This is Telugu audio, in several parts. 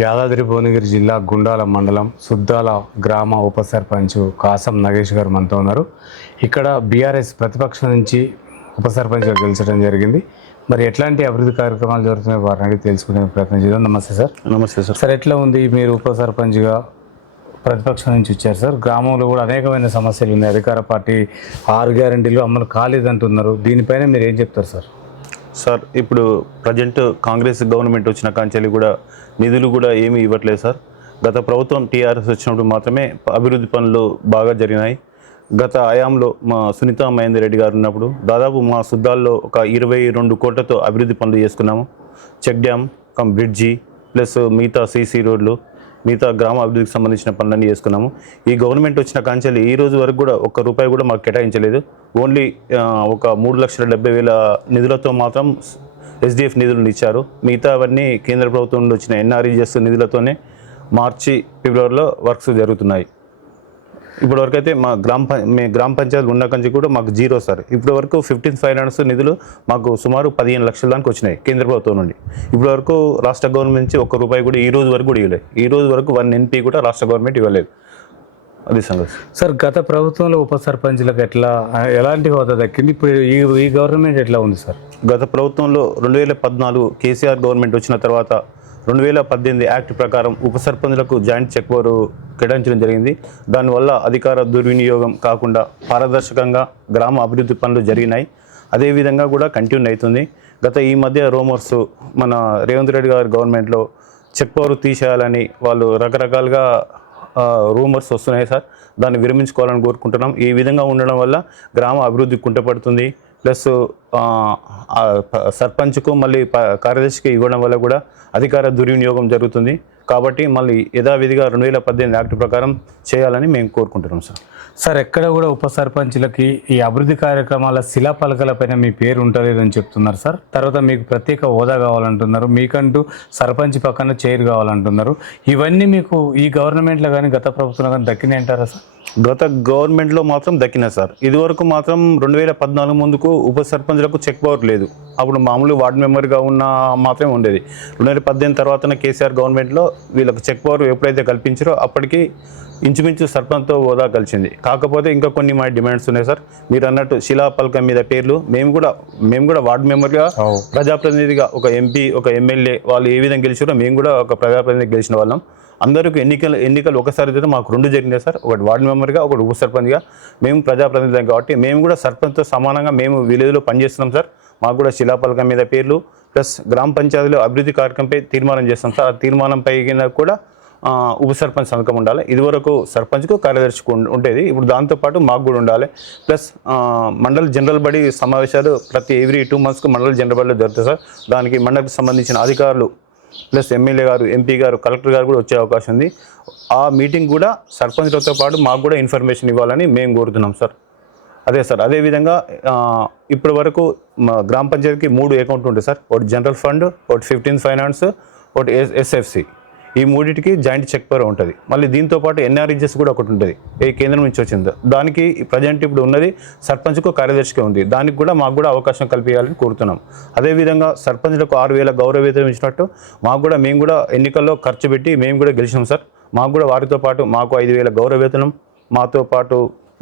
యాదాద్రి భువనగిరి జిల్లా గుండాల మండలం సుద్దాల గ్రామ ఉప సర్పంచ్ కాసం నగేష్ గారు మనతో ఉన్నారు. ఇక్కడ బీఆర్ఎస్ ప్రతిపక్షం నుంచి ఉప సర్పంచ్గా గెలిచడం జరిగింది. మరి ఎట్లాంటి అభివృద్ధి కార్యక్రమాలు జరుగుతున్నాయో వారిని అడిగి తెలుసుకునే ప్రయత్నం చేద్దాం. నమస్తే సార్. నమస్తే సార్. సార్, ఎట్లా ఉంది? మీరు ఉప సర్పంచ్గా ప్రతిపక్షం నుంచి వచ్చారు సార్. గ్రామంలో కూడా అనేకమైన సమస్యలు ఉన్నాయి. అధికార పార్టీ 6 గ్యారెంటీలు అమలు కాలేదంటున్నారు. దీనిపైన మీరు ఏం చెప్తారు సార్? సార్, ఇప్పుడు ప్రజెంట్ కాంగ్రెస్ గవర్నమెంట్ వచ్చిన కాంచెల్లి కూడా నిధులు కూడా ఏమీ ఇవ్వట్లేదు సార్. గత ప్రభుత్వం టీఆర్ఎస్ వచ్చినప్పుడు మాత్రమే అభివృద్ధి పనులు బాగా జరిగినాయి. గత హయాంలో మా సునీత మహేందర్ రెడ్డి గారు ఉన్నప్పుడు దాదాపు మా సుద్దాల్లో ఒక 22 కోట్లతో అభివృద్ధి పనులు చేసుకున్నాము. చెక్ డ్యామ్ బ్రిడ్జి ప్లస్ మిగతా సీసీ రోడ్లు, మిగతా గ్రామ అభివృద్ధికి సంబంధించిన పనులన్నీ చేసుకున్నాము. ఈ గవర్నమెంట్ వచ్చిన కాంచెల్లి ఈ రోజు వరకు కూడా ఒక్క రూపాయి కూడా మాకు కేటాయించలేదు. ఓన్లీ ఒక 3,70,000 నిధులతో మాత్రం ఎస్డిఎఫ్ నిధులను ఇచ్చారు. మిగతా అవన్నీ కేంద్ర ప్రభుత్వం నుండి వచ్చిన ఎన్ఆర్ఈజిఎస్ నిధులతోనే మార్చి ఫిబ్రవరిలో వర్క్స్ జరుగుతున్నాయి. ఇప్పటివరకు అయితే మా గ్రామ పంచాయతీలు ఉన్న కంచి కూడా మాకు జీరో సార్. ఇప్పటివరకు 15th ఫైనాన్స్ నిధులు మాకు సుమారు 15 లక్షల దానికి వచ్చినాయి కేంద్ర ప్రభుత్వం నుండి. ఇప్పటివరకు రాష్ట్ర గవర్నమెంట్ నుంచి ఒక్క రూపాయి కూడా ఈ రోజు వరకు కూడా ఇవ్వలేదు. ఈ రోజు వరకు 1 NP కూడా రాష్ట్ర గవర్నమెంట్ ఇవ్వలేదు. అది సంగతి సార్. గత ప్రభుత్వంలో ఉప సర్పంచ్లకు ఎలాంటి హోదా దక్కింది? ఇప్పుడు ఈ గవర్నమెంట్ ఎట్లా ఉంది సార్? గత ప్రభుత్వంలో 2014 కేసీఆర్ గవర్నమెంట్ వచ్చిన తర్వాత 2018 యాక్ట్ ప్రకారం ఉప సర్పంచ్లకు జాయింట్ చెక్ పవర్ కేటాయించడం జరిగింది. దానివల్ల అధికార దుర్వినియోగం కాకుండా పారదర్శకంగా గ్రామ అభివృద్ధి పనులు జరిగినాయి. అదేవిధంగా కూడా కంటిన్యూ అవుతుంది. ఈ మధ్య రూమర్స్ మన రేవంత్ రెడ్డి గారి గవర్నమెంట్లో చెక్ పవర్ తీసేయాలని వాళ్ళు రకరకాలుగా రూమర్స్ వస్తున్నాయి సార్. దాన్ని విరమించుకోవాలని కోరుకుంటున్నాం. ఈ విధంగా ఉండడం వల్ల గ్రామ అభివృద్ధి కుంటపడుతుంది. ప్లస్ సర్పంచ్కు మళ్ళీ కార్యదర్శికి ఇవ్వడం వల్ల కూడా అధికార దుర్వినియోగం జరుగుతుంది. కాబట్టి మళ్ళీ యథావిధిగా 2018 యాక్ట్ ప్రకారం చేయాలని మేము కోరుకుంటున్నాం సార్. సార్, ఎక్కడ కూడా ఉప సర్పంచ్లకి ఈ అభివృద్ధి కార్యక్రమాల శిలాపలకలపైన మీ పేరు ఉంటలేదని చెప్తున్నారు సార్. తర్వాత మీకు ప్రత్యేక హోదా కావాలంటున్నారు, మీకంటూ సర్పంచ్ పక్కన చైర్ కావాలంటున్నారు. ఇవన్నీ మీకు ఈ గవర్నమెంట్లో కానీ గత ప్రభుత్వంలో కానీ దక్కినాయి అంటారా సార్? గత గవర్నమెంట్లో మాత్రం దక్కినాయి సార్. ఇదివరకు మాత్రం 2014 ముందుకు ఉప సర్పంచ్లకు చెక్ పవర్ లేదు. అప్పుడు మామూలు వార్డు మెంబర్గా ఉన్న మాత్రమే ఉండేది. 2018 తర్వాతనే కేసీఆర్ గవర్నమెంట్లో వీళ్ళకి చెక్ పవర్ ఎప్పుడైతే కల్పించారో అప్పటికి ఇంచుమించు సర్పంచ్తో హోదా కలిసింది. కాకపోతే ఇంకా కొన్ని మా డిమాండ్స్ ఉన్నాయి సార్. మీరు అన్నట్టు శిలాపలకం మీద పేర్లు మేము కూడా వార్డు మెంబర్గా, ప్రజాప్రతినిధిగా, ఒక ఎంపీ, ఒక ఎమ్మెల్యే వాళ్ళు ఏ విధంగా గెలిచారో మేము కూడా ఒక ప్రజాప్రతినిధి గెలిచిన వాళ్ళం. అందరికీ ఎన్నికలు ఒకసారి అయితే మాకు 2 జరిగినాయి సార్. ఒకటి వార్డు మెంబర్గా, ఒకటి ఉప సర్పంచ్గా. మేము ప్రజాప్రతినిధులం కాబట్టి మేము కూడా సర్పంచ్తో సమానంగా మేము విలేజ్లో పనిచేస్తున్నాం సార్. మాకు కూడా శిలాపలకం మీద పేర్లు ప్లస్ గ్రామ పంచాయతీలో అభివృద్ధి కార్యక్రమంపై తీర్మానం చేస్తాం సార్. ఆ తీర్మానం పైన కూడా ఉప సర్పంచ్ సంతకం ఉండాలి. ఇదివరకు సర్పంచ్కు కార్యదర్శికి ఉండేది. ఇప్పుడు దాంతోపాటు మాకు కూడా ఉండాలి. ప్లస్ మండల జనరల్ బడి సమావేశాలు every 2 monthsకు మండల జనరల్ బడిలో జరుగుతాయి సార్. దానికి మండలికి సంబంధించిన అధికారులు ప్లస్ ఎమ్మెల్యే గారు, ఎంపీ గారు, కలెక్టర్ గారు కూడా వచ్చే అవకాశం ఉంది. ఆ మీటింగ్ కూడా సర్పంచ్లతో పాటు మాకు కూడా ఇన్ఫర్మేషన్ ఇవ్వాలని మేము కోరుతున్నాం సార్. అదే సార్. అదేవిధంగా ఇప్పటి వరకు గ్రామ పంచాయతీకి 3 అకౌంట్లు ఉంటాయి సార్. ఒకటి జనరల్ ఫండ్, ఒకటి 15th ఫైనాన్స్, ఒకటి SFC. ఈ 3టికి జాయింట్ చెక్ పవర్ ఉంటుంది. మళ్ళీ దీంతో పాటు ఎన్ఆర్ఈజిఎస్ కూడా ఒకటి ఉంటుంది. ఏ కేంద్రం నుంచి వచ్చిందో దానికి ప్రజెంట్ ఇప్పుడు ఉన్నది సర్పంచ్కు కార్యదర్శిగా ఉంది. దానికి కూడా మాకు కూడా అవకాశం కల్పించాలని కోరుతున్నాం. అదేవిధంగా సర్పంచ్లకు 6,000 గౌరవ వేతనం ఇచ్చినట్టు మేము కూడా ఎన్నికల్లో ఖర్చు పెట్టి మేము కూడా గెలిచినాం సార్. మాకు కూడా వారితో పాటు మాకు 5,000 గౌరవ వేతనం, మాతో పాటు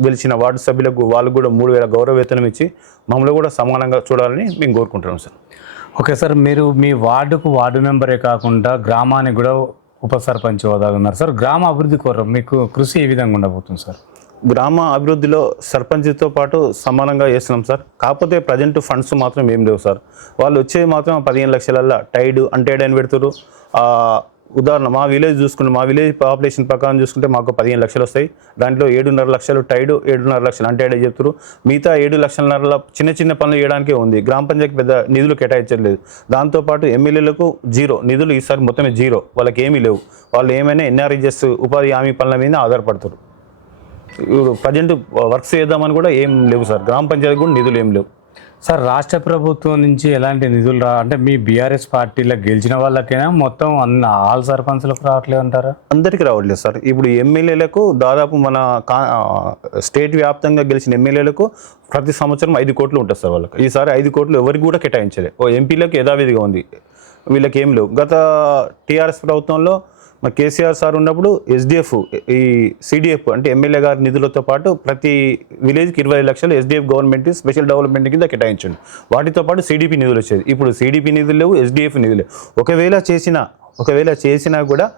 గెలిచిన వార్డు సభ్యులకు వాళ్ళకు కూడా 3,000 గౌరవ వేతనం ఇచ్చి మమ్మల్ని కూడా సమానంగా చూడాలని మేము కోరుకుంటున్నాం సార్. Okay sir. మీరు మీ వార్డు మెంబరే కాకుండా గ్రామానికి కూడా ఉప సర్పంచ్ హోదా ఉన్నారు సార్. గ్రామ అభివృద్ధి కోరం మీకు కృషి ఏ విధంగా ఉండబోతుంది సార్? గ్రామ అభివృద్ధిలో సర్పంచ్తో పాటు సమానంగా చేస్తున్నాం సార్. కాకపోతే ప్రజెంట్ ఫండ్స్ మాత్రం ఏం లేవు సార్. వాళ్ళు వచ్చేవి మాత్రం 15 లక్షలల్లో అన్టైడ్ అని పెడుతున్నారు. ఉదాహరణ మా విలేజ్ చూసుకుంటే, మా విలేజ్ పాపులేషన్ ప్రకారం చూసుకుంటే మాకు 15 లక్షలు వస్తాయి. దాంట్లో 7.5 లక్షలు టైడ్, 7.5 లక్షలు అన్టైడ్ చెప్తారు. మిగతా 7 లక్షల చిన్న పనులు చేయడానికే ఉంది. గ్రామ పంచాయతీ పెద్ద నిధులు కేటాయించలేదు. దాంతోపాటు ఎమ్మెల్యేలకు జీరో నిధులు ఈసారి మొత్తమే జీరో. వాళ్ళకి ఏమీ లేవు. వాళ్ళు ఏమైనా ఎన్ఆర్ఈజిఎస్ ఉపాధి హామీ పనుల మీద ఆధారపడతారు. ఇప్పుడు ప్రజెంట్ వర్క్స్ చేద్దామని కూడా ఏం లేవు సార్. గ్రామ పంచాయతీ కూడా నిధులు ఏం లేవు సార్. రాష్ట్ర ప్రభుత్వం నుంచి ఎలాంటి నిధులు అంటే మీ బీఆర్ఎస్ పార్టీలో గెలిచిన వాళ్ళకైనా మొత్తం ఆల్ సర్పంచ్లకు రావట్లేదు అంటారా? అందరికీ రావట్లేదు సార్. ఇప్పుడు ఎమ్మెల్యేలకు దాదాపు మన స్టేట్ వ్యాప్తంగా గెలిచిన ఎమ్మెల్యేలకు ప్రతి సంవత్సరం 5 కోట్లు ఉంటుంది సార్ వాళ్ళకి. ఈసారి 5 కోట్లు ఎవరికి కూడా కేటాయించలేదు. ఎంపీలకు యథావిధిగా ఉంది. వీళ్ళకి ఏం లేవు. గత టీఆర్ఎస్ ప్రభుత్వంలో మా కేసీఆర్ సార్ ఉన్నప్పుడు ఎస్డిఎఫ్ ఈ సిడిఎఫ్ అంటే ఎమ్మెల్యే గారి నిధులతో పాటు ప్రతి విలేజ్కి 25 లక్షలు ఎస్డిఎఫ్ గవర్నమెంట్ స్పెషల్ డెవలప్మెంట్ కింద కేటాయించండి. వాటితో పాటు సిడిపి నిధులు వచ్చేది. ఇప్పుడు సిడిపి నిధులు లేవు, ఎస్డిఎఫ్ నిధులు లేవు. ఒకవేళ చేసినా కూడా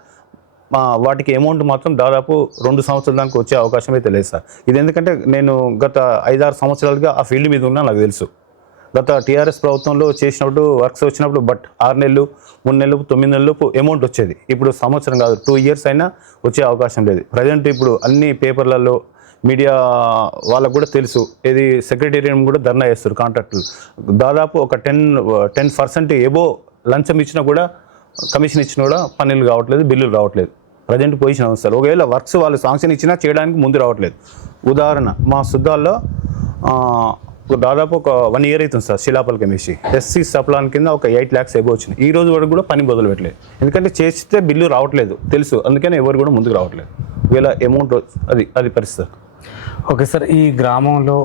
వాటికి అమౌంట్ మాత్రం దాదాపు 2 సంవత్సరాల దానికి వచ్చే అవకాశం అయితే లేదు సార్. ఇది ఎందుకంటే నేను గత 5-6 సంవత్సరాలుగా ఆ ఫీల్డ్ మీద ఉన్నా, నాకు తెలుసు. గత టీఆర్ఎస్ ప్రభుత్వంలో చేసినప్పుడు వర్క్స్ వచ్చినప్పుడు 6 నెలలు 3 నెలలు 9 నెలలకు అమౌంట్ వచ్చేది. ఇప్పుడు సంవత్సరం కాదు, 2 ఇయర్స్ అయినా వచ్చే అవకాశం లేదు. ప్రజెంట్ ఇప్పుడు అన్ని పేపర్లలో మీడియా వాళ్ళకు కూడా తెలుసు, ఇది సెక్రటేరియట్ కూడా ధర్నా చేస్తారు కాంట్రాక్టులు. దాదాపు ఒక 10% ఏబో లంచం ఇచ్చినా కూడా, కమిషన్ ఇచ్చినా కూడా పనులు కావట్లేదు, బిల్లులు రావట్లేదు. ప్రజెంట్ పొజిషన్ ఉంది సార్. ఒకవేళ వర్క్స్ వాళ్ళు శాంక్షన్ ఇచ్చినా చేయడానికి ముందు రావట్లేదు. ఉదాహరణ, మా సుద్దాల్లో దాదాపు ఒక 1 ఇయర్ అవుతుంది సార్ శిలాపలకం వేసి ఎస్సీ సప్లాన్ కింద ఒక 8 lakhs ఎబో వచ్చినాయి. ఈ రోజు వరకు కూడా పని మొదలు పెట్టలేదు. ఎందుకంటే చేస్తే బిల్లు రావట్లేదు తెలుసు, అందుకని ఎవరు కూడా ముందుకు రావట్లేదు. ఒకవేళ అమౌంట్ అది పరిస్థితి. ఓకే సార్, ఈ గ్రామంలో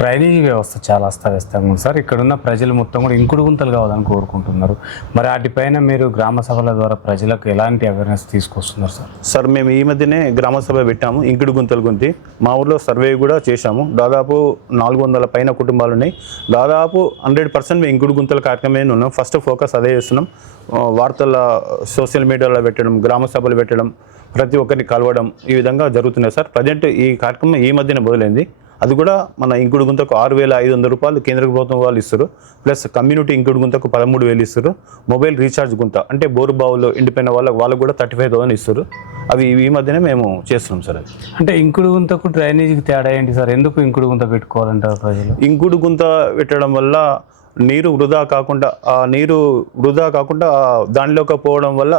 డ్రైనేజీ వ్యవస్థ చాలా అస్తవ్యస్తంగా ఉంది సార్. ఇక్కడున్న ప్రజలు మొత్తం కూడా ఇంకుడు గుంతలు కావాలని కోరుకుంటున్నారు. మరి వాటిపైన మీరు గ్రామ సభల ద్వారా ప్రజలకు ఎలాంటి అవేర్నెస్ తీసుకొస్తున్నారు సార్? సార్, మేము ఈ మధ్యనే గ్రామ సభ పెట్టాము ఇంకుడు గుంతల గురించి. మా ఊర్లో సర్వే కూడా చేశాము. దాదాపు 400 పైన కుటుంబాలు ఉన్నాయి. దాదాపు 100% మేము ఇంకుడు గుంతల కార్యక్రమమే ఉన్నాం. ఫస్ట్ ఫోకస్ అదే చేస్తున్నాం. వార్తల్లో, సోషల్ మీడియాలో పెట్టడం, గ్రామ సభలు పెట్టడం, ప్రతి ఒక్కరిని కలవడం, ఈ విధంగా జరుగుతున్నాయి సార్. ప్రజెంట్ ఈ కార్యక్రమం ఈ మధ్యన మొదలైంది. అది కూడా మన ఇంకుడు గుంతకు 6,500 రూపాయలు కేంద్ర ప్రభుత్వం వాళ్ళు ఇస్తారు. ప్లస్ కమ్యూనిటీ ఇంకుడు గుంతకు 13,000 ఇస్తారు. మొబైల్ రీఛార్జ్ గుంత అంటే బోరు బావుల్లో ఎండిపోయిన వాళ్ళకు కూడా 35,000 ఇస్తారు. అవి ఈ మధ్యనే మేము చేస్తున్నాం సార్. అది అంటే ఇంకుడు గుంతకు డ్రైనేజీకి తేడా ఏంటి సార్? ఎందుకు ఇంకుడు గుంత పెట్టుకోవాలంటారు ప్రజలు? ఇంకుడు గుంత పెట్టడం వల్ల నీరు వృధా కాకుండా దానిలోకి పోవడం వల్ల,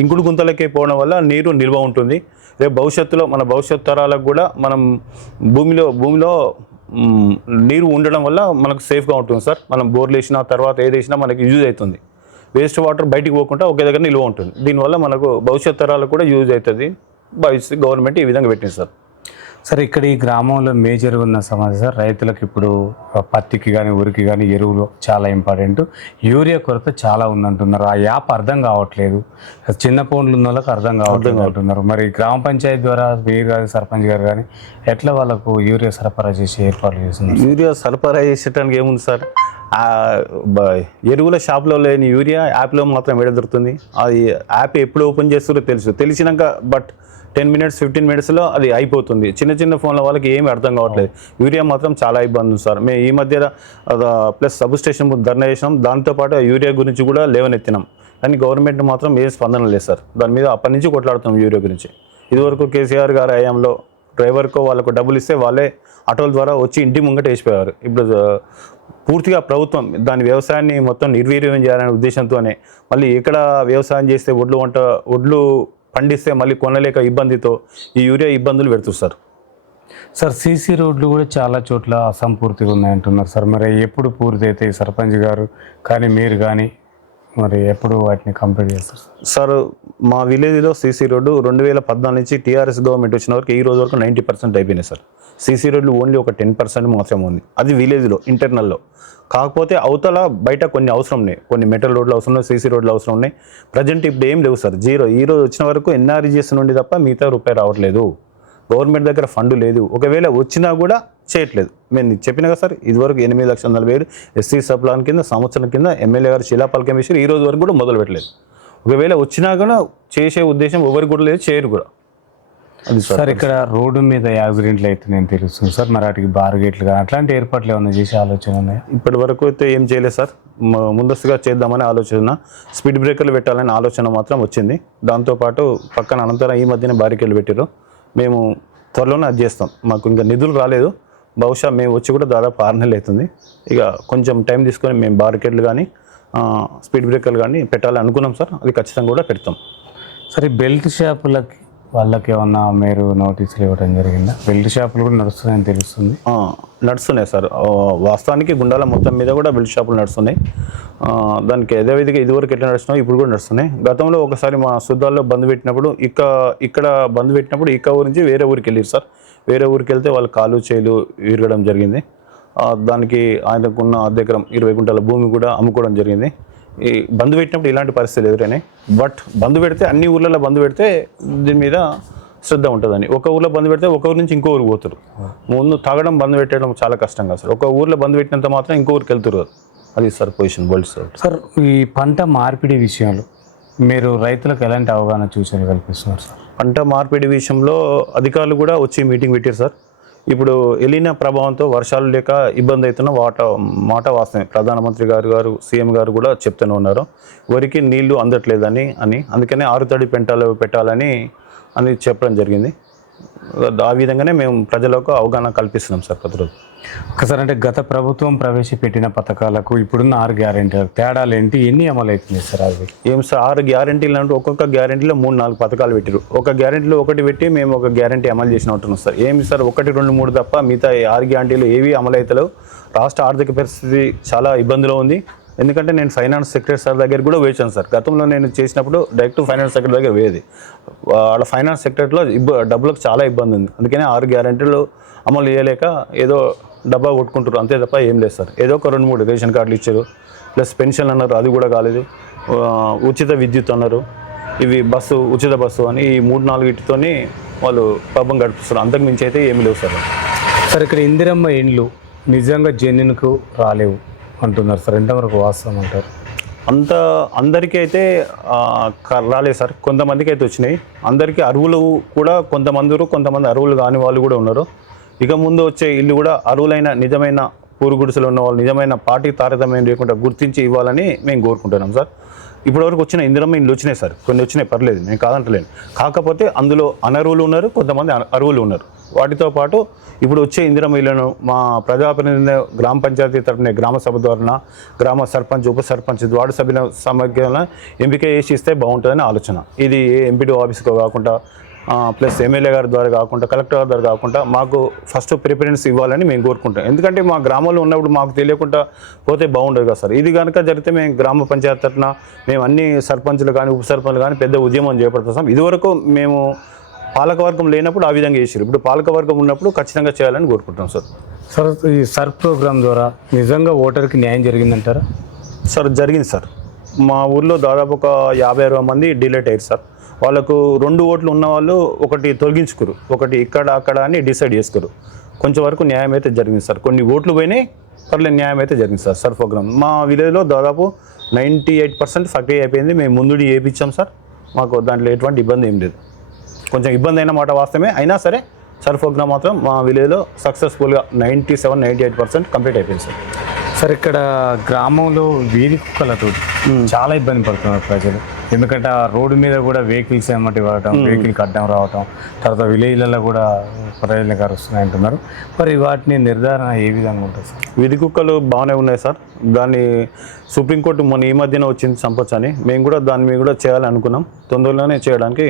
ఇంకుడు గుంతలకే పోవడం వల్ల నీరు నిల్వ ఉంటుంది. రేపు భవిష్యత్తులో మన భవిష్యత్ తరాలకు కూడా మనం భూమిలో నీరు ఉండడం వల్ల మనకు సేఫ్గా ఉంటుంది సార్. మనం బోర్లు వేసినా తర్వాత ఏది వేసినా మనకి యూజ్ అవుతుంది. వేస్ట్ వాటర్ బయటికి పోకుండా ఒకే దగ్గర నిల్వ ఉంటుంది. దీనివల్ల మనకు భవిష్యత్ తరాలకు కూడా యూజ్ అవుతుంది. గవర్నమెంట్ ఈ విధంగా పెట్టింది సార్. సార్, ఇక్కడ ఈ గ్రామంలో మేజర్ ఉన్న సమస్య సార్, రైతులకు ఇప్పుడు పత్తికి కానీ ఉరికి కానీ ఎరువులు చాలా ఇంపార్టెంట్. యూరియా కొరత చాలా ఉందంటున్నారు. ఆ యాప్ అర్థం కావట్లేదు. చిన్న ఫోన్లు ఉన్న వాళ్ళకి అర్థం కావట్లేదు అంటున్నారు. మరి గ్రామ పంచాయతీ ద్వారా మీరు కానీ సర్పంచ్ గారు కానీ ఎట్లా వాళ్ళకు యూరియా సరఫరా చేసి ఏర్పాట్లు చేస్తున్నారు? యూరియా సరఫరా చేసేటానికి ఏముంది సార్, ఎరువుల షాప్లో లేని యూరియా యాప్లో మాత్రం ఎడ దొరుకుతుంది. అది యాప్ ఎప్పుడు ఓపెన్ చేస్తారో తెలిసినాక 10 minutes 15 minutesలో అది అయిపోతుంది. చిన్న ఫోన్ల వాళ్ళకి ఏమి అర్థం కావట్లేదు. యూరియా మాత్రం చాలా ఇబ్బంది ఉంది సార్. మేము ఈ మధ్య ప్లస్ సబ్ స్టేషన్ ధర్నా చేసినాం. దాంతోపాటు యూరియా గురించి కూడా లేవనెత్తినాం. కానీ గవర్నమెంట్ మాత్రం ఏ స్పందన లేదు సార్. దాని మీద అప్పటి నుంచి కొట్లాడుతున్నాం యూరియా గురించి. ఇదివరకు కేసీఆర్ గారి హయాంలో డ్రైవర్కో వాళ్ళకు డబ్బులు ఇస్తే వాళ్ళే ఆటోల ద్వారా వచ్చి ఇంటి ముంగట వేసిపోయారు. ఇప్పుడు పూర్తిగా ప్రభుత్వం దాని వ్యవసాయాన్ని మొత్తం నిర్వీర్యం చేయాలనే ఉద్దేశంతోనే మళ్ళీ ఎక్కడ వ్యవసాయం చేస్తే ఒడ్లు పండిస్తే మళ్ళీ కొనలేక ఇబ్బందితో ఈ యూరియా ఇబ్బందులు పెడుతున్నారు సార్. సీసీ రోడ్లు కూడా చాలా చోట్ల అసంపూర్తిగా ఉన్నాయంటున్నారు సార్. మరి ఎప్పుడు పూర్తి అయితే సర్పంచ్ గారు కానీ మీరు కానీ మరి ఎప్పుడు వాటిని కంప్లీట్ చేస్తారు సార్? మా విలేజ్లో సీసీ రోడ్డు 2014 నుంచి టీఆర్ఎస్ గవర్నమెంట్ వచ్చిన వరకు ఈ రోజు వరకు 90% అయిపోయినాయి సార్. సీసీ రోడ్లు ఓన్లీ ఒక 10% మాత్రమే ఉంది. అది విలేజ్లో ఇంటర్నల్లో. కాకపోతే అవతల బయట కొన్ని అవసరం ఉన్నాయి. కొన్ని మెటల్ రోడ్లు అవసరం ఉన్నాయి, సీసీ రోడ్లు అవసరం ఉన్నాయి. ప్రజెంట్ ఇప్పుడు ఏం లేవు సార్, జీరో. ఈ రోజు వచ్చిన వరకు ఎన్ఆర్జీఎస్ నుండి తప్ప మిగతా రూపాయి రావట్లేదు. గవర్నమెంట్ దగ్గర ఫండ్ లేదు. ఒకవేళ వచ్చినా కూడా చేయట్లేదు. నేను చెప్పినా కదా సార్, ఇదివరకు 8,40,000 ఎస్సీ సప్లాన్ కింద సంవత్సరం కింద ఎమ్మెల్యే గారు శిలాపలకం వేసి ఈ రోజు వరకు కూడా మొదలు పెట్టలేదు. ఒకవేళ వచ్చినా కూడా చేసే ఉద్దేశం ఎవరికి కూడా లేదు, చేయరు కూడా. అది సార్, ఇక్కడ రోడ్డు మీద యాక్సిడెంట్లు అయితే నేను తెలుస్తుంది సార్. మరి వాటికి బార్గేట్లు కానీ అట్లాంటి ఏర్పాట్లు ఏమైనా చేసే ఆలోచన ఉన్నాయా? ఇప్పటి వరకు అయితే ఏం చేయలేదు సార్. ముందస్తుగా చేద్దామని ఆలోచన, స్పీడ్ బ్రేకర్లు పెట్టాలనే ఆలోచన మాత్రం వచ్చింది. దాంతోపాటు పక్కన అనంతరం ఈ మధ్యన బారికేడ్లు పెట్టారు. మేము త్వరలోనే అది చేస్తాం. మాకు ఇంకా నిధులు రాలేదు. బహుశా మేము వచ్చి కూడా దాదాపు 6 నెలలు అవుతుంది. ఇక కొంచెం టైం తీసుకొని మేము బారికేడ్లు కానీ స్పీడ్ బ్రేకర్లు కానీ పెట్టాలని అనుకున్నాం సార్. అది ఖచ్చితంగా కూడా పెడతాం. సరే, బెల్ట్ షాపులకి వాళ్ళకి ఏమన్నా మీరు నోటీసులు ఇవ్వడం జరిగిందా? బెల్ట్ షాపులు కూడా నడుస్తున్నాయని తెలుస్తుంది. నడుస్తున్నాయి సార్. వాస్తవానికి గుండాల మొత్తం మీద కూడా బెల్ట్ షాపులు నడుస్తున్నాయి. దానికి యథావిధిగా ఇదివరకు ఎట్లా నడుస్తున్నాయి ఇప్పుడు కూడా నడుస్తున్నాయి. గతంలో ఒకసారి మా సుద్దాల్లో బంద్ పెట్టినప్పుడు ఇక్కడ బంద్ పెట్టినప్పుడు ఊరి నుంచి వేరే ఊరికి వెళ్ళారు సార్. వేరే ఊరికి వెళ్తే వాళ్ళు కాలు చేలు విరగడం జరిగింది. దానికి ఆయనకున్న 1 ఎకరం 20 గుంటల భూమి కూడా అమ్ముకోవడం జరిగింది. ఈ బంద్ పెట్టినప్పుడు ఇలాంటి పరిస్థితులు ఎదురైనాయి. బట్ బంద్ పెడితే అన్ని ఊర్లలో బంద్ పెడితే దీని మీద శ్రద్ధ ఉంటుందని. ఒక ఊర్లో బంద్ పెడితే ఒక ఊరు నుంచి ఇంకో ఊరు పోతారు. ముందు తాగడం బంద్ పెట్టడం చాలా కష్టంగా సార్. ఒక ఊర్లో బంద్ పెట్టినంత మాత్రం ఇంకో ఊరికి వెళ్తారు. అది sir position world sir. Sir ఈ పంట మార్పిడి విషయంలో మీరు రైతులకు ఎలాంటి అవగాహన సూచనలు కల్పిస్తున్నారు సార్? పంట మార్పిడి విషయంలో అధికారులు కూడా వచ్చి మీటింగ్ పెట్టారు సార్. ఇప్పుడు ఎలినా ప్రభావంతో వర్షాలు లేక ఇబ్బంది అవుతున్న మాట వాస్తవమే. ప్రధానమంత్రి గారు సీఎం గారు కూడా చెప్తూనే ఉన్నారు వరికి నీళ్లు అందట్లేదని అందుకనే ఆరుతడి పెంటలు పెట్టాలని చెప్పడం జరిగింది. ఆ విధంగానే మేము ప్రజలకు అవగాహన కల్పిస్తున్నాం సార్ ప్రతిరోజు. ఒకసారి అంటే గత ప్రభుత్వం ప్రవేశపెట్టిన పథకాలకు ఇప్పుడున్న 6 గ్యారెంటీలకు తేడాలు ఏంటి, ఎన్ని అమలు అవుతున్నాయి సార్? అది ఏం సార్ 6 గ్యారెంటీలు అంటే ఒక్కొక్క గ్యారెంటీలో 3-4 పథకాలు పెట్టారు. ఒక గ్యారెంటీలో ఒకటి పెట్టి మేము ఒక గ్యారెంటీ అమలు చేసిన ఉంటున్నాం సార్. ఏమి సార్ 1, 2, 3 తప్ప మిగతా 6 గ్యారెంటీలు ఏవి అమలు అవుతలేవు. రాష్ట్ర ఆర్థిక పరిస్థితి చాలా ఇబ్బందిలో ఉంది. ఎందుకంటే నేను ఫైనాన్స్ సెక్రటరీ సార్ దగ్గర కూడా వేచాను సార్. గతంలో నేను చేసినప్పుడు డైరెక్ట్ ఫైనాన్స్ సెక్రటరీ దగ్గర వేది. వాళ్ళ ఫైనాన్స్ సెక్రటరీలో డబ్బులకు చాలా ఇబ్బంది ఉంది. అందుకనే 6 గ్యారెంటీలు అమలు చేయలేక ఏదో డబ్బా కొట్టుకుంటారు అంతే తప్ప ఏం లేదు సార్. ఏదో ఒక 2-3 రేషన్ కార్డులు ఇచ్చారు, ప్లస్ పెన్షన్ అన్నారు, అది కూడా కాలేదు. ఉచిత విద్యుత్ అన్నారు, ఇవి బస్సు ఉచిత బస్సు అని ఈ 3-4 వీటితోని వాళ్ళు పాపం గడిపిస్తారు. అంతకు మించి అయితే ఏమీ లేవు సార్. సార్ ఇక్కడ ఇందిరమ్మ ఇండ్లు నిజంగా జెన్యున్కు రాలేవు అంటున్నారు సార్, ఎంతవరకు వాస్తవం అంటారు? అందరికీ అయితే రాలేదు సార్. కొంతమందికి అయితే వచ్చినాయి. అందరికీ అర్హులు కూడా కొంతమంది అర్హులు కాని వాళ్ళు కూడా ఉన్నారు. ఇక ముందు వచ్చే ఇల్లు కూడా అర్హులైన నిజమైన పూరు గుడిసెలు ఉన్న వాళ్ళు నిజమైన పార్టీ తారతమ్యం లేకుండా గుర్తించి ఇవ్వాలని మేము కోరుకుంటున్నాం సార్. ఇప్పటివరకు వచ్చిన ఇందిరమ్మ ఇండ్లు వచ్చినాయి సార్, కొన్ని వచ్చినాయి, పర్లేదు, నేను కాదంటలేను. కాకపోతే అందులో అనర్హులు ఉన్నారు, కొంతమంది అర్హులు ఉన్నారు. వాటితో పాటు ఇప్పుడు వచ్చే ఇందిరమ్మ ఇళ్లను మా ప్రజాప్రతినిధి గ్రామ పంచాయతీ తరఫున గ్రామ సభ ద్వారా గ్రామ సర్పంచ్, ఉప సర్పంచ్, వార్డు సభ్యుల సమగ్రంగా ఎంపిక చేసి ఇస్తే బాగుంటుందని ఆలోచన. ఇది ఎంపీడీ ఆఫీస్కో కాకుండా ప్లస్ ఎమ్మెల్యే గారి ద్వారా కాకుండా కలెక్టర్ గారి ద్వారా కాకుండా మాకు ఫస్ట్ ప్రిఫరెన్స్ ఇవ్వాలని మేము కోరుకుంటాం. ఎందుకంటే మా గ్రామంలో ఉన్నప్పుడు మాకు తెలియకుండా పోతే బాగుండదు కదా సార్. ఇది కనుక జరిగితే మేము గ్రామ పంచాయతీ తరఫున మేము అన్ని సర్పంచులు కానీ ఉప సర్పంచులు కానీ పెద్ద ఉద్యమం చేపడతాం. ఇదివరకు మేము పాలకవర్గం లేనప్పుడు ఆ విధంగా చేసారు. ఇప్పుడు పాలకవర్గం ఉన్నప్పుడు ఖచ్చితంగా చేయాలని కోరుకుంటాం సార్. సార్ ఈ సర్ప్ ప్రోగ్రామ్ ద్వారా నిజంగా ఓటర్కి న్యాయం జరిగిందంటారా? సార్ జరిగింది సార్. మా ఊర్లో దాదాపు ఒక 50-60 మంది డిలేట్ అయ్యారు సార్. వాళ్ళకు 2 ఓట్లు ఉన్న వాళ్ళు ఒకటి తొలగించుకోరు, ఒకటి ఇక్కడ అక్కడ అని డిసైడ్ చేసుకోరు. కొంచెం వరకు న్యాయం అయితే జరిగింది సార్. కొన్ని ఓట్లు పోయినాయి, పర్లేదు న్యాయం అయితే జరిగింది సార్. సర్ప్ ప్రోగ్రామ్ మా విలేజ్లో దాదాపు 98% సక్రియ అయిపోయింది. మేము ముందుడి వేయించాం సార్. మాకు దాంట్లో ఎటువంటి ఇబ్బంది ఏం లేదు. కొంచెం ఇబ్బంది అయిన మాట వాస్తవమే, అయినా సరే సర్ప్ ప్రోగ్రామ్ మాత్రం మా విలేజ్లో సక్సెస్ఫుల్గా 97-98% కంప్లీట్ అయిపోయింది సార్. సార్ ఇక్కడ గ్రామంలో వీధి కుక్కలతో చాలా ఇబ్బంది పడుతున్నారు ప్రజలు. ఎందుకంటే ఆ రోడ్డు మీద కూడా వెహికల్స్ ఏమంటే వాడటం, వెహికల్కి అడ్డం రావటం, తర్వాత విలేజ్లలో కూడా ప్రజలు వస్తున్నాయి అంటున్నారు. మరి వాటిని నిర్ధారణ ఏ విధంగా ఉంటుంది సార్? వీధి కుక్కలు బాగానే ఉన్నాయి సార్. దాన్ని సుప్రీంకోర్టు మొన్న ఈ మధ్యన వచ్చింది చంపొచ్చు అని. మేము కూడా దాన్ని మీద కూడా చేయాలని అనుకున్నాం. తొందరలోనే చేయడానికి.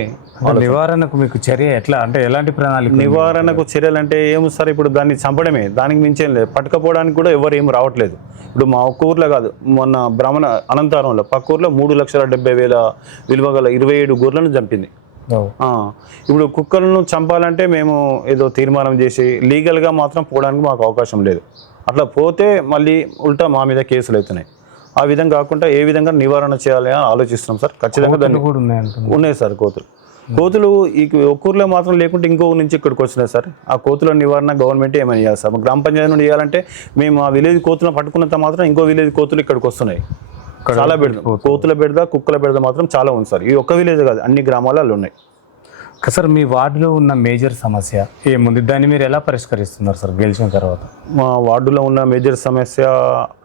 నివారణకు మీకు చర్య ఎట్లా, అంటే ఎలాంటి ప్రణాళిక? నివారణకు చర్యలు అంటే ఏమి సార్, ఇప్పుడు దాన్ని చంపడమే, దానికి మించేం లేదు. పట్టుకపోవడానికి కూడా ఎవరు ఏం రావట్లేదు. ఇప్పుడు మా ఒక్క ఊర్లో కాదు, మొన్న బ్రాహ్మణ అనంతారంలో పక్క ఊర్లో 3,70,000 విలువ గల 27 గొర్రెలను చంపింది. ఇప్పుడు కుక్కలను చంపాలంటే మేము ఏదో తీర్మానం చేసి లీగల్గా మాత్రం పోవడానికి మాకు అవకాశం లేదు. అట్లా పోతే మళ్ళీ ఉల్టా మా మీద కేసులు అవుతున్నాయి. ఆ విధంగా కాకుండా ఏ విధంగా నివారణ చేయాలి అని ఆలోచిస్తున్నాం సార్. ఖచ్చితంగా దాన్ని ఉన్నాయి సార్. కోతులు ఈ ఒక్క ఊర్లో మాత్రం లేకుంటే ఇంకో ఊరు నుంచి ఇక్కడికి వచ్చినాయి సార్. ఆ కోతుల నివారణ గవర్నమెంట్ ఏమైనా చేయాలి సార్. గ్రామ పంచాయతీ నుండి చేయాలంటే మేము ఆ విలేజ్ కోతులను పట్టుకున్నంత మాత్రం ఇంకో విలేజ్ కోతులు ఇక్కడికి వస్తున్నాయి. చాలా బెడద, కోతుల బెడద, కుక్కల బెడద మాత్రం చాలా ఉంది సార్. ఈ ఒక్క విలేజ్ కాదు, అన్ని గ్రామాలలో ఉన్నాయి. సార్ మీ వార్డులో ఉన్న మేజర్ సమస్య ఏముంది, దాన్ని మీరు ఎలా పరిష్కరిస్తున్నారు సార్ గెలిచిన తర్వాత? మా వార్డులో ఉన్న మేజర్ సమస్య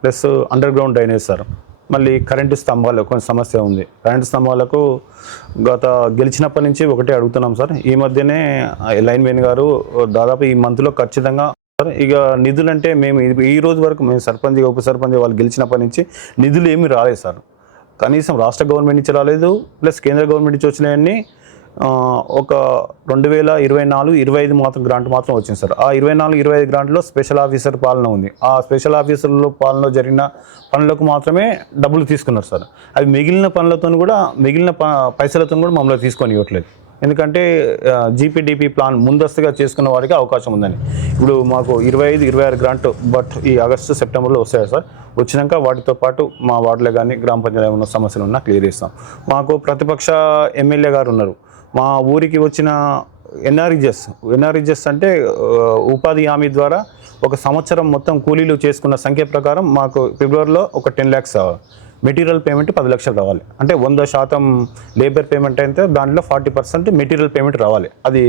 plus under ground drainage sir. మళ్ళీ కరెంటు స్తంభాలు కొంచెం సమస్య ఉంది. కరెంటు స్తంభాలకు గెలిచినప్పటి నుంచి ఒకటే అడుగుతున్నాం సార్. ఈ మధ్యనే లైన్ మెయిన్ గారు దాదాపు ఈ మంత్లో ఖచ్చితంగా సార్. ఇక నిధులు అంటే మేము ఈ రోజు వరకు మేము సర్పంచ్, ఉప సర్పంచ్ వాళ్ళు గెలిచినప్పటి నుంచి నిధులు ఏమీ రాలేదు సార్. కనీసం రాష్ట్ర గవర్నమెంట్ నుంచి రాలేదు, ప్లస్ కేంద్ర గవర్నమెంట్ నుంచి వచ్చినాయన్నీ ఒక 2024-25 మాత్రం గ్రాంట్ మాత్రం వచ్చింది సార్. ఆ 24-25 గ్రాంట్లో స్పెషల్ ఆఫీసర్ పాలన ఉంది. ఆ స్పెషల్ ఆఫీసర్లో పాలనలో జరిగిన పనులకు మాత్రమే డబ్బులు తీసుకున్నారు సార్. అవి మిగిలిన పనులతో కూడా మిగిలిన పైసలతో కూడా మమ్మల్ని తీసుకొని ఇవ్వట్లేదు. ఎందుకంటే జీపీడీపీ ప్లాన్ ముందస్తుగా చేసుకున్న వారికి అవకాశం ఉందని. ఇప్పుడు మాకు 25-26 గ్రాంట్ బట్ ఈ ఆగస్టు సెప్టెంబర్లో వస్తాయి సార్. వచ్చినాక వాటితో పాటు మా వార్డులో కానీ గ్రామ పంచాయతీలో ఉన్న సమస్యలు ఉన్నా క్లియర్ చేస్తాం. మాకు ప్రతిపక్ష ఎమ్మెల్యే గారు ఉన్నారు. మా ఊరికి వచ్చిన ఎన్ఆర్ఈజెస్ అంటే ఉపాధి హామీ ద్వారా ఒక సంవత్సరం మొత్తం కూలీలు చేసుకున్న సంఖ్య ప్రకారం మాకు ఫిబ్రవరిలో ఒక 10 lakhs మెటీరియల్ పేమెంట్ 10 లక్షలు రావాలి. అంటే 100% లేబర్ పేమెంట్ అయితే దాంట్లో 40% మెటీరియల్ పేమెంట్ రావాలి. అది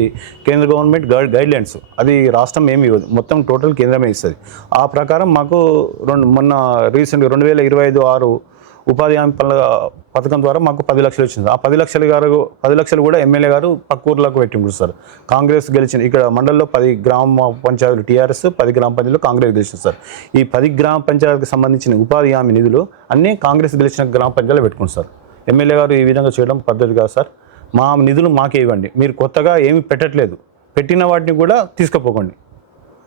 కేంద్ర గవర్నమెంట్ గైడ్లైన్స్, అది రాష్ట్రం ఏమి ఇవ్వదు, మొత్తం టోటల్ కేంద్రమే ఇస్తుంది. ఆ ప్రకారం మాకు మొన్న రీసెంట్గా 2025-6 ఉపాధి హామీ పథకం ద్వారా మాకు 10 లక్షలు వచ్చింది. ఆ 10 లక్షలు కూడా ఎమ్మెల్యే గారు పక్క ఊర్లకు పెట్టిండు సార్. కాంగ్రెస్ గెలిచింది. ఇక్కడ మండలంలో 10 గ్రామ పంచాయతీలు టీఆర్ఎస్, 10 గ్రామ పంచాయతీలు కాంగ్రెస్ గెలిచింది సార్. ఈ 10 గ్రామ పంచాయతీలకు సంబంధించిన ఉపాధి హామీ నిధులు అన్నీ కాంగ్రెస్ గెలిచిన గ్రామ పంచాయతీలో పెట్టుకుంటారు సార్. ఎమ్మెల్యే గారు ఈ విధంగా చేయడం పద్ధతి కాదు సార్. మా నిధులు మాకే ఇవ్వండి, మీరు కొత్తగా ఏమీ పెట్టట్లేదు, పెట్టిన వాటిని కూడా తీసుకుపోకండి.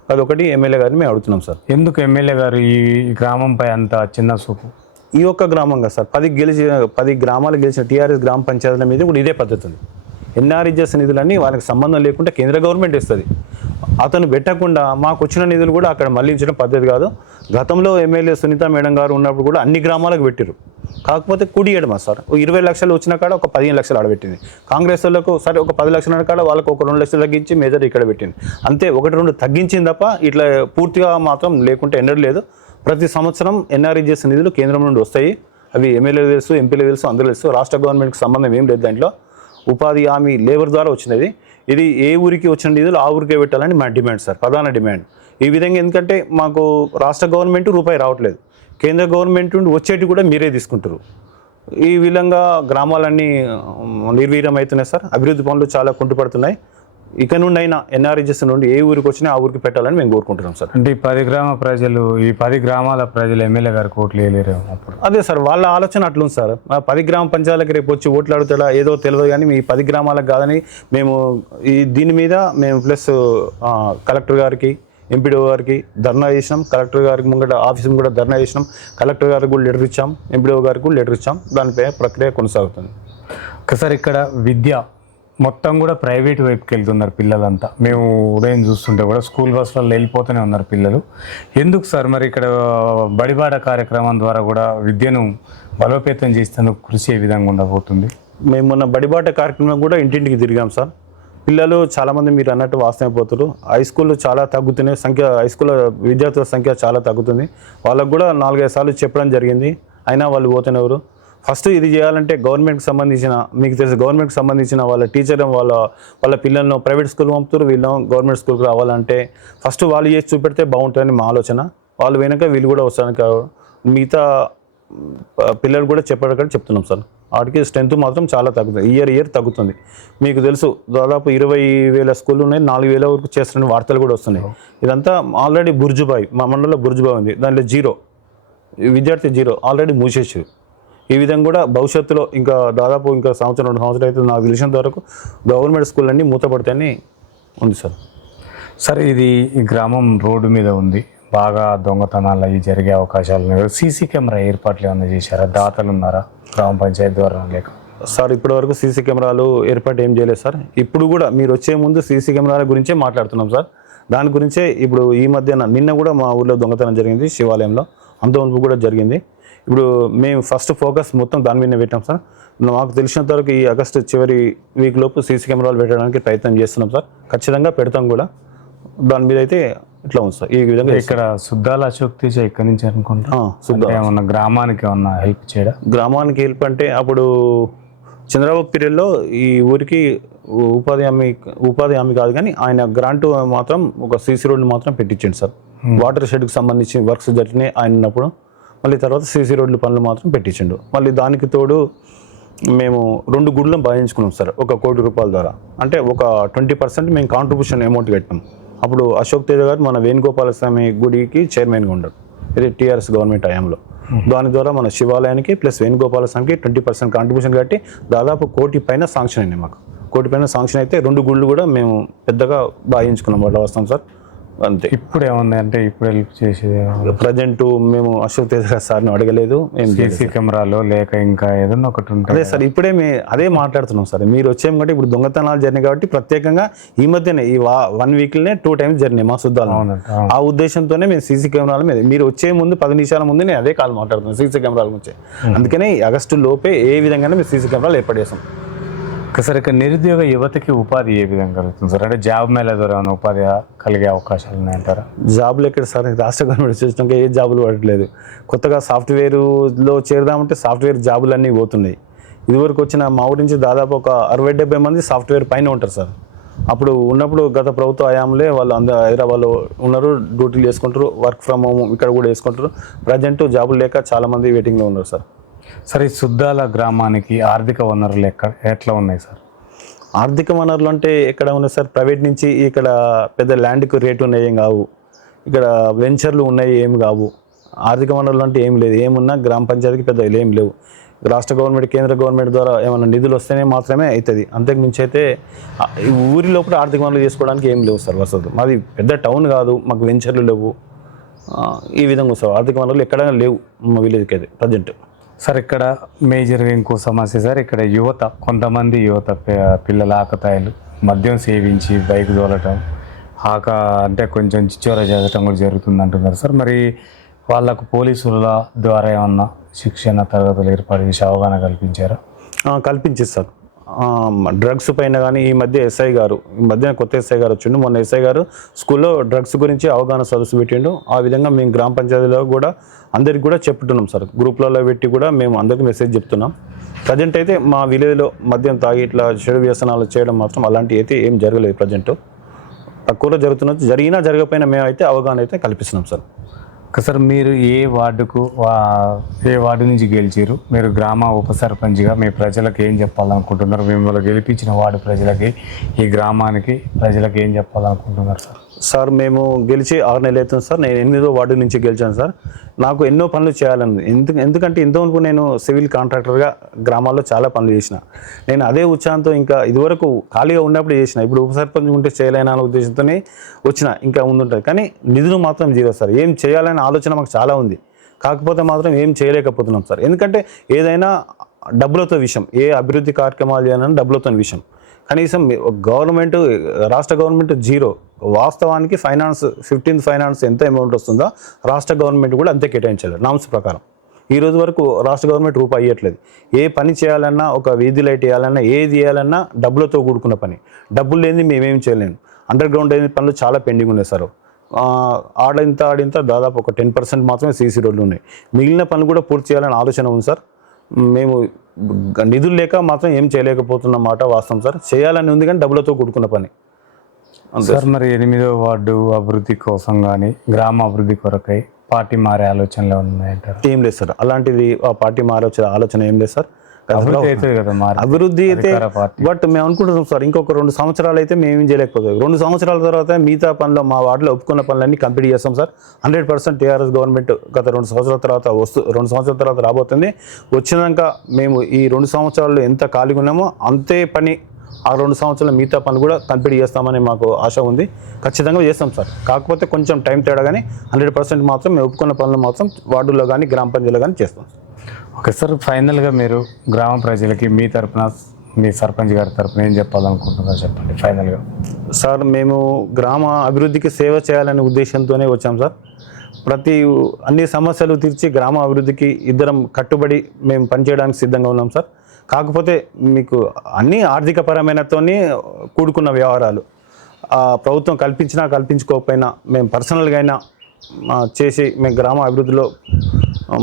అదొకటి ఎమ్మెల్యే గారిని మేము అడుగుతున్నాం సార్. ఎందుకు ఎమ్మెల్యే గారు ఈ గ్రామంపై అంత చిన్న చూపు? ఈ ఒక్క గ్రామంగా సార్ 10 గ్రామాలు గెలిచిన టీఆర్ఎస్ గ్రామ పంచాయతీల మీద కూడా ఇదే పద్ధతి ఉంది. ఎన్ఆర్ఈజెస్ నిధులన్నీ వాళ్ళకి సంబంధం లేకుండా కేంద్ర గవర్నమెంట్ ఇస్తుంది. అతను పెట్టకుండా మాకు వచ్చిన నిధులు కూడా అక్కడ మళ్ళించడం పద్ధతి కాదు. గతంలో ఎమ్మెల్యే సునీత మేడం గారు ఉన్నప్పుడు కూడా అన్ని గ్రామాలకు పెట్టారు. కాకపోతే కుడియడమా సార్, 20 లక్షలు వచ్చిన కాడ ఒక 15 లక్షలు ఆడబెట్టింది. కాంగ్రెస్ వాళ్ళకు సరే ఒక 10 లక్షల కాడ వాళ్ళకు ఒక 2 లక్షలు తగ్గించి మేజర్ ఇక్కడ పెట్టింది. అంతే, 1-2 తగ్గించింది తప్ప ఇట్లా పూర్తిగా మాత్రం లేకుంటే ఎన్నడూ లేదు. ప్రతి సంవత్సరం ఎన్ఆర్ఈజెస్ నిధులు కేంద్రం నుండి వస్తాయి. అవి ఎమ్మెల్యేలు తెలుసు, ఎంపీలు తెలుసు, అందరూ తెలుసు. రాష్ట్ర గవర్నమెంట్కి సంబంధం ఏం లేదు దాంట్లో. ఉపాధి హామీ లేబర్ ద్వారా వచ్చినది. ఇది ఏ ఊరికి వచ్చిన నిధులు ఆ ఊరికే పెట్టాలని మా డిమాండ్ సార్, ప్రధాన డిమాండ్. ఈ విధంగా ఎందుకంటే మాకు రాష్ట్ర గవర్నమెంట్ రూపాయి రావట్లేదు, కేంద్ర గవర్నమెంట్ నుండి వచ్చేటి కూడా మీరే తీసుకుంటారు. ఈ విధంగా గ్రామాలన్నీ నిర్వీర్యం అవుతున్నాయి సార్. అభివృద్ధి పనులు చాలా కుంటుపడుతున్నాయి. ఇక నుండి అయినా ఎన్ఆర్ఈజెస్ నుండి ఏ ఊరికి వచ్చినా ఆ ఊరికి పెట్టాలని మేము కోరుకుంటున్నాం సార్. అంటే ఈ 10 గ్రామాల ప్రజలు ఎమ్మెల్యే గారికి ఓట్లు వేయలేరు అప్పుడు? అదే సార్, వాళ్ళ ఆలోచన అట్లుంది సార్. 10 గ్రామ పంచాయతీలకు రేపు వచ్చి ఓట్లు అడుగుతాడా ఏదో తెలియదు, కానీ మీ 10 గ్రామాలకు కాదని మేము దీని మీద మేము ప్లస్ కలెక్టర్ గారికి, ఎంపీడీఓ గారికి ధర్నా చేసినాం. కలెక్టర్ గారికి ముంగట ఆఫీస్ కూడా ధర్నా చేసినాం. కలెక్టర్ గారికి కూడా లెటర్ ఇచ్చాం, ఎంపీడీఓ గారికి కూడా లెటర్ ఇచ్చాం. దానిపై ప్రక్రియ కొనసాగుతుంది. ఒకసారి ఇక్కడ విద్య మొత్తం కూడా ప్రైవేట్ వైపుకి వెళ్తున్నారు పిల్లలంతా. మేము ఉదయం చూస్తుంటే కూడా స్కూల్ బస్సులలో వెళ్ళిపోతూనే ఉన్నారు పిల్లలు. ఎందుకు సార్ మరి ఇక్కడ బడిబాట కార్యక్రమం ద్వారా కూడా విద్యను బలోపేతం చేసేందుకు కృషి ఏ విధంగా ఉండబోతుంది? మేము మొన్న బడిబాట కార్యక్రమం కూడా ఇంటింటికి తిరిగాం సార్. పిల్లలు చాలామంది మీరు అన్నట్టు వాస్తవపోతారు. హై స్కూల్లో చాలా తగ్గుతున్నాయి హై స్కూల్లో విద్యార్థుల సంఖ్య చాలా తగ్గుతుంది. వాళ్ళకు కూడా 4-5 సార్లు చెప్పడం జరిగింది, అయినా వాళ్ళు పోతున్నారు. ఫస్ట్ ఇది చేయాలంటే గవర్నమెంట్కి సంబంధించిన, మీకు తెలుసు గవర్నమెంట్కి సంబంధించిన వాళ్ళ టీచర్ వాళ్ళ పిల్లలను ప్రైవేట్ స్కూల్ పంపుతారు, వీళ్ళు గవర్నమెంట్ స్కూల్కి రావాలంటే ఫస్ట్ వాళ్ళు చేసి చూపెడితే బాగుంటుందని మా ఆలోచన. వాళ్ళు వెనక వీళ్ళు కూడా వస్తానికి మిగతా పిల్లలు కూడా చెప్పడానికి చెప్తున్నాం సార్. వాటికి స్ట్రెంత్ మాత్రం చాలా తగ్గుతుంది, ఇయర్ తగ్గుతుంది. మీకు తెలుసు దాదాపు 20,000 స్కూళ్ళు ఉన్నాయి, 4,000 వరకు చేస్తున్న వార్తలు కూడా వస్తున్నాయి. ఇదంతా ఆల్రెడీ బుర్జుబాయ్, మా మండలంలో బుర్జుబాయ్ ఉంది, దాంట్లో 0 విద్యార్థి 0 ఆల్రెడీ మూసేసారు. ఈ విధంగా కూడా భవిష్యత్తులో ఇంకా దాదాపు ఇంకా 1-2 సంవత్సరాలు అయితే నాకు తెలిసినంత వరకు గవర్నమెంట్ స్కూల్ అన్నీ మూతపడతాయని ఉంది సార్. సార్ ఇది ఈ గ్రామం రోడ్డు మీద ఉంది, బాగా దొంగతనాలు అవి జరిగే అవకాశాలు ఉన్నాయి. సీసీ కెమెరా ఏర్పాట్లు ఏమైనా చేశారా? దాతలు ఉన్నారా గ్రామ పంచాయతీ ద్వారా? లేక సార్ ఇప్పటివరకు సీసీ కెమెరాలు ఏర్పాటు ఏం చేయలేదు సార్. ఇప్పుడు కూడా మీరు వచ్చే ముందు సీసీ కెమెరాల గురించే మాట్లాడుతున్నాం సార్. దాని గురించే ఇప్పుడు ఈ మధ్యన నిన్న కూడా మా ఊళ్ళో దొంగతనం జరిగింది, శివాలయంలో అంతవరకు కూడా జరిగింది. ఇప్పుడు మేము ఫస్ట్ ఫోకస్ మొత్తం దాని మీద పెట్టాం సార్. మాకు తెలిసినంత వరకు ఈ ఆగస్టు చివరి వీక్ లోపు సీసీ కెమెరాలు పెట్టడానికి ప్రయత్నం చేస్తున్నాం సార్. ఖచ్చితంగా పెడతాం కూడా. దాని మీద అయితే ఇట్లా ఉంది సార్. ఈ విధంగా ఇక్కడ సుద్దాల అశోక్ తేజ ఇక్కడి నుంచి అనుకుంటా ఏమన్నా గ్రామానికి ఏమన్నా హెల్ప్ చేయడా? గ్రామానికి హెల్ప్ అంటే అప్పుడు చంద్రబాబు పీరియడ్లో ఈ ఊరికి ఉపాధి హామీ కాదు కానీ ఆయన గ్రాంట్ మాత్రం ఒక సీసీ రోడ్లు మాత్రం పెట్టించండి సార్. వాటర్ షెడ్కి సంబంధించి వర్క్స్ జరిగినాయి ఆయన ఉన్నప్పుడు. మళ్ళీ తర్వాత సీసీ రోడ్ల పనులు మాత్రం పెట్టించండు. మళ్ళీ దానికి తోడు మేము 2 గుడులను భావించుకున్నాం సార్, 1 కోటి రూపాయల ద్వారా. అంటే ఒక 20% మేము కాంట్రిబ్యూషన్ అమౌంట్ కట్టాం. అప్పుడు అశోక్ తేజ గారు మన వేణుగోపాల స్వామి గుడికి చైర్మన్గా ఉన్నాడు, ఇది టీఆర్ఎస్ గవర్నమెంట్ హయాంలో. దాని ద్వారా మన శివాలయానికి ప్లస్ వేణుగోపాల స్వామికి 20% కాంట్రిబ్యూషన్ కట్టి దాదాపు 1 కోటి పైన శాంక్షన్ అయింది మాకు. 1 కోటి పైన శాంక్షన్ అయితే 2 గుళ్ళు కూడా మేము పెద్దగా భావించుకున్నాం. వాళ్ళు వస్తాం సార్. అంతే. ఇప్పుడు ఏముంది అంటే ఇప్పుడు హెల్ప్ చేసేది ప్రజెంట్ మేము అశోక్ తేజ సార్ని అడగలేదు, సీసీ కెమెరాలో లేక ఇంకా ఏదన్నా ఒకటి ఉంటుంది. అదే సార్ ఇప్పుడే అదే మాట్లాడుతున్నాం సార్. మీరు వచ్చేం కాబట్టి ఇప్పుడు దొంగతనాలు జరిగినాయి కాబట్టి ప్రత్యేకంగా ఈ మధ్యనే ఈ 1 వీక్లోనే 2 times జరిగినాయి మా సుద్దాలు. ఆ ఉద్దేశంతోనే మేము సీసీ కెమెరాల మీద మీరు వచ్చే ముందు 10 నిమిషాల ముందు నేను అదే కాల్ మాట్లాడుతున్నాను సీసీ కెమెరాల గురించి. అందుకనే ఆగస్టు లోపే ఏ విధంగానే మేము సీసీ కెమెరాలు ఏర్పాటు చేస్తాం. సార్ ఇక నిరుద్యోగ యువతకి ఉపాధి ఏ విధంగా కలుగుతుంది సార్? అంటే జాబ్ మేళ ద్వారా ఏమైనా ఉపాధి కలిగే అవకాశాలు ఉన్నాయంటారా? జాబులు ఎక్కడ సార్? రాష్ట్ర గవర్నమెంట్ చూసినాక ఏ జాబులు పడట్లేదు. కొత్తగా సాఫ్ట్వేర్లో చేరదామంటే సాఫ్ట్వేర్ జాబులు అన్నీ పోతున్నాయి. ఇదివరకు వచ్చిన మా ఊరి నుంచి దాదాపు ఒక 60-70 మంది సాఫ్ట్వేర్ పైన ఉంటారు సార్. అప్పుడు ఉన్నప్పుడు గత ప్రభుత్వ హయాంలో వాళ్ళు అందరూ హైదరాబాద్లో ఉన్నారు, డ్యూటీలు చేసుకుంటారు, వర్క్ ఫ్రమ్ హోమ్ ఇక్కడ కూడా చేసుకుంటారు. ప్రజెంట్ జాబులు లేక చాలామంది వెయిటింగ్లో ఉన్నారు సార్. సార్ ఈ సుద్దాల గ్రామానికి ఆర్థిక వనరులు ఎట్లా ఉన్నాయి సార్? ఆర్థిక వనరులు అంటే ఎక్కడ ఉన్నాయి సార్? ప్రైవేట్ నుంచి ఇక్కడ పెద్ద ల్యాండ్కి రేటు ఉన్నాయి ఏం కావు, ఇక్కడ వెంచర్లు ఉన్నాయి ఏం కావు. ఆర్థిక వనరులు అంటే ఏం లేదు. ఏమున్నా గ్రామ పంచాయతీకి పెద్ద ఏం లేవు. రాష్ట్ర గవర్నమెంట్ కేంద్ర గవర్నమెంట్ ద్వారా ఏమైనా నిధులు వస్తేనే మాత్రమే అవుతుంది. అంతకు మించి అయితే ఊరి లోపల ఆర్థిక వనరులు చేసుకోవడానికి ఏం లేవు సార్. వసతి మాది పెద్ద టౌన్ కాదు, మాకు వెంచర్లు లేవు. ఈ విధంగా సార్ ఆర్థిక వనరులు ఎక్కడ లేవు మా విలేజ్కి అయితే ప్రజెంట్. సార్ ఇక్కడ మేజర్గా ఇంకో సమస్య సార్, ఇక్కడ కొంతమంది యువత పిల్లల ఆకతాయిలు మద్యం సేవించి బైక్ తోలటం, అంటే కొంచెం చిచ్చోర చేసటం కూడా జరుగుతుంది అంటున్నారు సార్. మరి వాళ్ళకు పోలీసుల ద్వారా ఏమన్నా శిక్షణ తరగతులు ఏర్పాటు చేసి అవగాహన కల్పించారా? కల్పించారు సార్. డ్రగ్స్ పైన కానీ ఈ మధ్య కొత్త ఎస్ఐ గారు వచ్చిండు. మొన్న ఎస్ఐ గారు స్కూల్లో డ్రగ్స్ గురించి అవగాహన సదస్సు పెట్టిండు. ఆ విధంగా మేము గ్రామ పంచాయతీలో కూడా అందరికి కూడా చెప్తున్నాం సార్. గ్రూప్లలో పెట్టి కూడా మేము అందరికి మెసేజ్ చెప్తున్నాం. ప్రజెంట్ అయితే మా విలేజ్లో మద్యం తాగి ఇట్లా చెడు వ్యసనాలు చేయడం మాత్రం అలాంటివి అయితే ఏం జరగలేదు. ప్రజెంట్ తక్కువలో జరిగినా జరగకపోయినా మేమైతే అవగాహన అయితే కల్పిస్తున్నాం సార్. సార్ మీరు ఏ వార్డు నుంచి గెలిచారు? మీరు గ్రామ ఉప సర్పంచ్గా మీ ప్రజలకు ఏం చెప్పాలనుకుంటున్నారు? మిమ్మల్ని గెలిపించిన వార్డు ప్రజలకి, ఈ గ్రామానికి ప్రజలకు ఏం చెప్పాలనుకుంటున్నారు సార్? సార్ మేము గెలిచి 6 నెలలు అవుతుంది సార్. నేను 8వ వార్డు నుంచి గెలిచాను సార్. నాకు ఎన్నో పనులు చేయాలని ఎందుకంటే ఇంతవరకు నేను సివిల్ కాంట్రాక్టర్గా గ్రామాల్లో చాలా పనులు చేసిన. నేను అదే ఉత్సాహంతో ఇంకా ఇదివరకు ఖాళీగా ఉన్నప్పుడు చేసిన, ఇప్పుడు ఉప సర్పంచ్ ఉంటే చేయలేని ఉద్దేశంతోనే వచ్చిన. ఇంకా ముందుంటుంది కానీ నిధులు మాత్రం జీరో సార్. ఏం చేయాలనే ఆలోచన మాకు చాలా ఉంది, కాకపోతే మాత్రం ఏం చేయలేకపోతున్నాం సార్. ఎందుకంటే ఏదైనా డబ్బులతో విషయం, ఏ అభివృద్ధి కార్యక్రమాలు చేయాలన్నా డబ్బులతో విషయం. కనీసం రాష్ట్ర గవర్నమెంట్ జీరో. వాస్తవానికి 15th ఫైనాన్స్ ఎంత అమౌంట్ వస్తుందో రాష్ట్ర గవర్నమెంట్ కూడా అంతే కేటాయించాలి నామ్స్ ప్రకారం. ఈ రోజు వరకు రాష్ట్ర గవర్నమెంట్ రూపాయి ఇవ్వట్లేదు. ఏ పని చేయాలన్నా, ఒక వీధి లైట్ వేయాలన్నా, ఏది చేయాలన్నా డబ్బులతో కూడుకున్న పని. డబ్బులు లేని మేమేం చేయలేము. అండర్ గ్రౌండ్ అయిన పనులు చాలా పెండింగ్ ఉన్నాయి సార్. ఆడింత దాదాపు ఒక 10% మాత్రమే సీసీ రోడ్లు ఉన్నాయి. మిగిలిన పనులు కూడా పూర్తి చేయాలని ఆలోచన ఉంది సార్. మేము నిధులు లేక మాత్రం ఏం చేయలేకపోతున్న మాట వాస్తవం సార్. చేయాలని ఉంది కానీ డబ్బులతో కూడుకున్న పని. సార్ మరి 8వ వార్డు అభివృద్ధి కోసం కానీ గ్రామ అభివృద్ధి కొరకై పార్టీ మారే ఆలోచనలు ఉన్నాయంటారు? ఏం లేదు సార్, అలాంటిది పార్టీ మారే ఆలోచన ఏం లేదు సార్. అభివృద్ధి అయితే బట్ మేము అనుకుంటున్నాం సార్ ఇంకొక 2 సంవత్సరాలు అయితే మేము చేయలేకపోతాం. 2 సంవత్సరాల తర్వాత మిగతా పనులు మా వార్డులో ఒప్పుకున్న పనులన్నీ కంప్లీట్ చేస్తాం సార్. 100% టీఆర్ఎస్ గవర్నమెంట్ గత 2 సంవత్సరాల తర్వాత రాబోతుంది. వచ్చినాక మేము ఈ 2 సంవత్సరాలు ఎంత ఖాళీగా ఉన్నామో అంతే పని ఆ 2 సంవత్సరాల మిగతా పనులు కూడా కంప్లీట్ చేస్తామని మాకు ఆశ ఉంది. ఖచ్చితంగా చేస్తాం సార్. కాకపోతే కొంచెం టైం తేడా కానీ 100% మాత్రం మేము ఒప్పుకున్న పనులు మాత్రం వార్డుల్లో కానీ గ్రామ పంచాయతీలో కానీ చేస్తాం. ఓకే సార్, ఫైనల్గా మీరు గ్రామ ప్రజలకి మీ తరఫున, మీ సర్పంచ్ గారి తరఫున ఏం చెప్పాలనుకుంటున్నారో చెప్పండి ఫైనల్గా. సార్ మేము గ్రామ అభివృద్ధికి సేవ చేయాలనే ఉద్దేశంతోనే వచ్చాం సార్. అన్ని సమస్యలు తీర్చి గ్రామ అభివృద్ధికి ఇద్దరం కట్టుబడి మేము పనిచేయడానికి సిద్ధంగా ఉన్నాం సార్. కాకపోతే మీకు అన్ని ఆర్థికపరమైనతోనే కూడుకున్న వ్యవహారాలు ప్రభుత్వం కల్పించుకోకపోయినా మేము పర్సనల్గా అయినా చేసి మేము గ్రామ అభివృద్ధిలో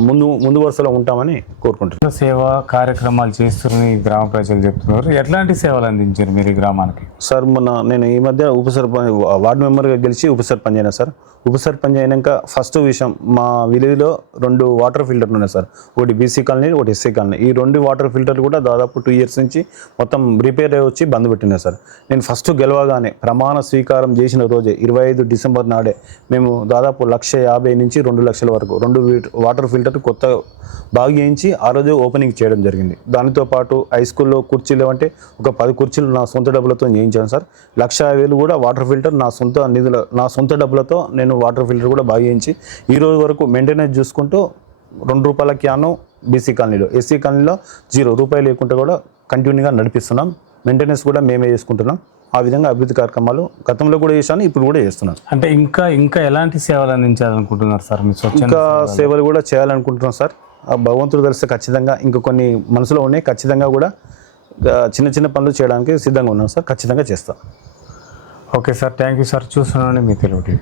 ముందు వరుసలో ఉంటామని కోరుకుంటున్నాం. సేవా కార్యక్రమాలు చేస్తున్నారని గ్రామ ప్రజలు చెప్తున్నారు. ఎట్లాంటి సేవలు అందించారు మీరు ఈ గ్రామానికి? సార్ నేను ఈ మధ్య వార్డు మెంబర్గా గెలిచి ఉప సర్పంచ్ అయినా సార్. ఉప సర్పంచ్ అయినాక ఫస్ట్ విషయం మా విలేజ్లో 2 వాటర్ ఫిల్టర్లు ఉన్నాయి సార్. ఒకటి బీసీ కాలనీ, ఒకటి ఎస్సీ కాలనీ. ఈ 2 వాటర్ ఫిల్టర్లు కూడా దాదాపు 2 years నుంచి మొత్తం రిపేర్ అయ్యి వచ్చి బంద్ పెట్టినాయి సార్. నేను ఫస్ట్ గెలవగానే ప్రమాణ స్వీకారం చేసిన రోజే 25 డిసెంబర్ నాడే మేము దాదాపు 1,50,000 నుంచి 2 లక్షల వరకు 2 వాటర్ ఫిల్టర్ కొత్త బాగు చేయించి ఆ రోజు ఓపెనింగ్ చేయడం జరిగింది. దానితో పాటు హై స్కూల్లో కుర్చీలు అంటే ఒక 10 కుర్చీలు నా సొంత డబ్బులతో చేయించాను సార్. 1,50,000 కూడా వాటర్ ఫిల్టర్ నా సొంత డబ్బులతో నేను వాటర్ ఫిల్టర్ కూడా బాగు చేయించి ఈ రోజు వరకు మెయింటెనెన్స్ చూసుకుంటూ ₹2 క్యాను బీసీ కాలనీలో, ఎస్సీ కాలనీలో ₹0 లేకుండా కూడా కంటిన్యూగా నడిపిస్తున్నాం. మెయింటెనెన్స్ కూడా మేమే చేసుకుంటున్నాం. ఆ విధంగా అభివృద్ధి కార్యక్రమాలు గతంలో కూడా చేశాను, ఇప్పుడు కూడా చేస్తున్నాను. అంటే ఇంకా ఎలాంటి సేవలు అందించాలనుకుంటున్నారు సార్ మీ స్వచ్ఛంద ఇంకా సేవలు కూడా చేయాలనుకుంటున్నాం సార్. ఆ భగవంతుడు తెలిస్తే ఖచ్చితంగా ఇంకా కొన్ని మనసులో ఉన్నాయి, ఖచ్చితంగా కూడా చిన్న చిన్న పనులు చేయడానికి సిద్ధంగా ఉన్నాం సార్. ఖచ్చితంగా చేస్తాం. Okay sir, thank you sir. చూస్తున్నాను మీ తెలుగు టీవీ.